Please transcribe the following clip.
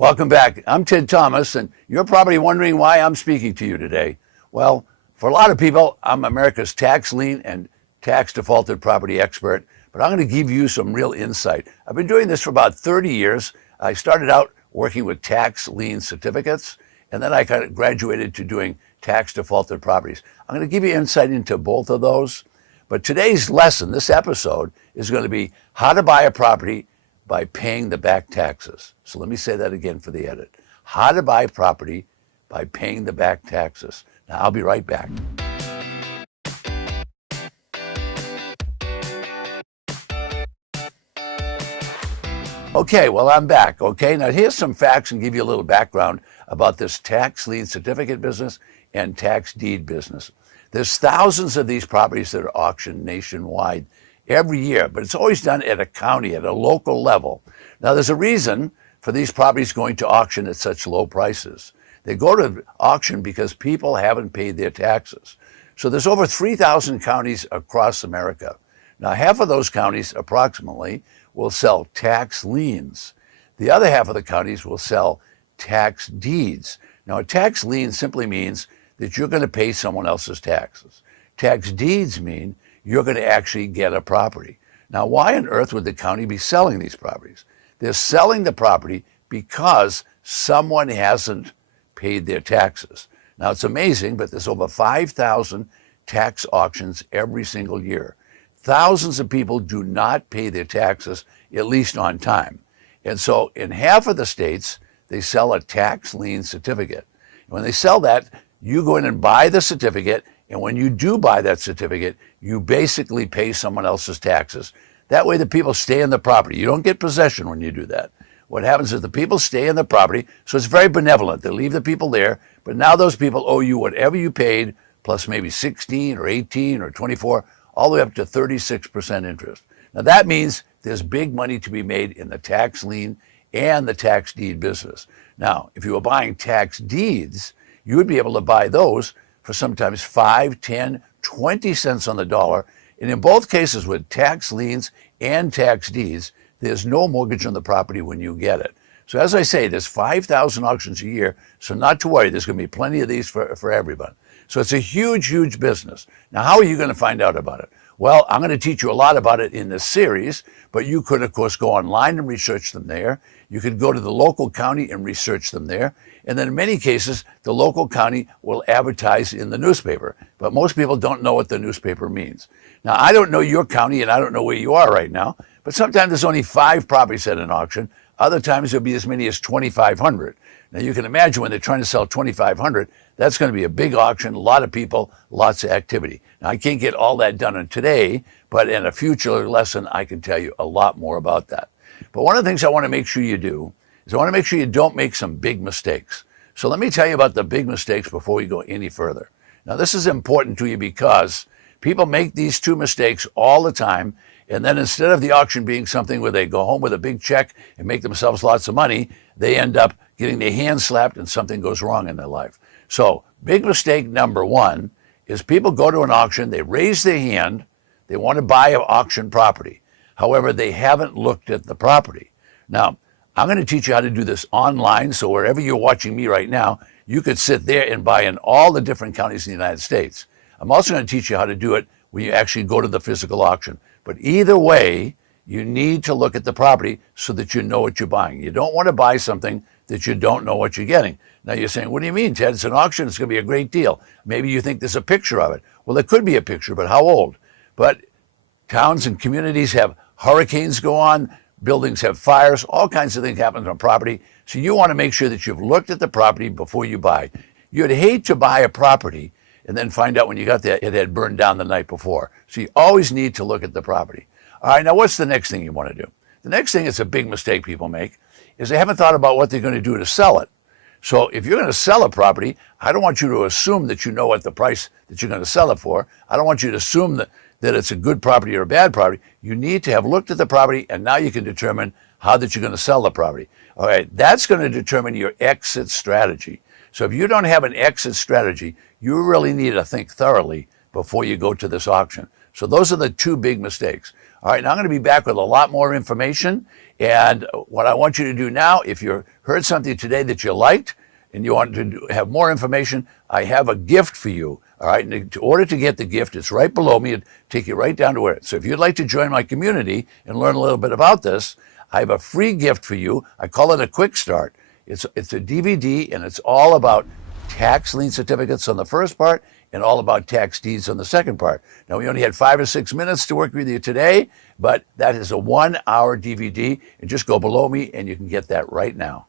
Welcome back. I'm Ted Thomas, and you're probably wondering why I'm speaking to you today. Well, for a lot of people, I'm America's tax lien and tax defaulted property expert, but I'm going to give you some real insight. I've been doing this for about 30 years. I started out working with tax lien certificates, and then I kind of graduated to doing tax defaulted properties. I'm going to give you insight into both of those. But today's lesson, this episode, is going to be how to buy a property by paying the back taxes. So let me say that again for the edit. How to buy property by paying the back taxes. Now, I'll be right back. Okay, well, I'm back. Okay, now here's some facts and give you a little background about this tax lien certificate business and tax deed business. There's thousands of these properties that are auctioned nationwide every year, but it's always done at a county, at a local level. Now, there's a reason for these properties going to auction at such low prices. They go to auction because people haven't paid their taxes. So there's over 3,000 counties across America. Now, half of those counties, approximately, will sell tax liens. The other half of the counties will sell tax deeds. Now, a tax lien simply means that you're going to pay someone else's taxes. Tax deeds mean you're going to actually get a property. Now, why on earth would the county be selling these properties? They're selling the property because someone hasn't paid their taxes. Now, it's amazing, but there's over 5,000 tax auctions every single year. Thousands of people do not pay their taxes, at least on time. And so in half of the states, they sell a tax lien certificate. When they sell that, you go in and buy the certificate, and when you do buy that certificate, you basically pay someone else's taxes. That way the people stay in the property. You don't get possession when you do that. What happens is the people stay in the property, so it's very benevolent. They leave the people there, but now those people owe you whatever you paid, plus maybe 16 or 18 or 24, all the way up to 36% interest. Now that means there's big money to be made in the tax lien and the tax deed business. Now, if you were buying tax deeds, you would be able to buy those for sometimes 5, 10, 20 cents on the dollar. And in both cases with tax liens and tax deeds, there's no mortgage on the property when you get it. So as I say, there's 5,000 auctions a year, so not to worry, there's going to be plenty of these for everyone. So it's a huge, huge business. Now, how are you going to find out about it? Well, I'm going to teach you a lot about it in this series, but you could, of course, go online and research them there. You could go to the local county and research them there. And then in many cases, the local county will advertise in the newspaper. But most people don't know what the newspaper means. Now, I don't know your county and I don't know where you are right now, but sometimes there's only 5 properties at an auction. Other times there'll be as many as 2,500. Now, you can imagine when they're trying to sell 2,500, that's going to be a big auction, a lot of people, lots of activity. Now, I can't get all that done in today, but in a future lesson, I can tell you a lot more about that. But one of the things I want to make sure you do is I want to make sure you don't make some big mistakes. So let me tell you about the big mistakes before we go any further. Now, this is important to you because people make these 2 mistakes all the time, and then instead of the auction being something where they go home with a big check and make themselves lots of money, they end up getting their hand slapped and something goes wrong in their life. So big mistake number 1 is people go to an auction, they raise their hand, they want to buy an auction property. However, they haven't looked at the property. Now, I'm going to teach you how to do this online, so wherever you're watching me right now, you could sit there and buy in all the different counties in the United States. I'm also going to teach you how to do it when you actually go to the physical auction. But either way, you need to look at the property so that you know what you're buying. You don't want to buy something that you don't know what you're getting. Now you're saying, what do you mean, Ted? It's an auction, it's going to be a great deal. Maybe you think there's a picture of it. Well, there could be a picture, but how old? But towns and communities have hurricanes go on, buildings have fires, all kinds of things happen on property. So you want to make sure that you've looked at the property before you buy. You'd hate to buy a property and then find out when you got there it had burned down the night before. So you always need to look at the property. All right, now what's the next thing you want to do? The next thing is a big mistake people make is they haven't thought about what they're going to do to sell it. So if you're going to sell a property, I don't want you to assume that you know what the price that you're going to sell it for. I don't want you to assume that it's a good property or a bad property. You need to have looked at the property, and now you can determine how that you're going to sell the property. All right, that's going to determine your exit strategy. So if you don't have an exit strategy, you really need to think thoroughly before you go to this auction. So those are the 2 big mistakes. All right, now I'm going to be back with a lot more information. And what I want you to do now, if you heard something today that you liked and you want to have more information, I have a gift for you. All right, and in order to get the gift, it's right below me. It'll take you right down to where. So if you'd like to join my community and learn a little bit about this, I have a free gift for you. I call it a quick start. It's a DVD, and it's all about tax lien certificates on the first part and all about tax deeds on the second part. Now, we only had 5 or 6 minutes to work with you today, but that is a 1-hour DVD. And just go below me and you can get that right now.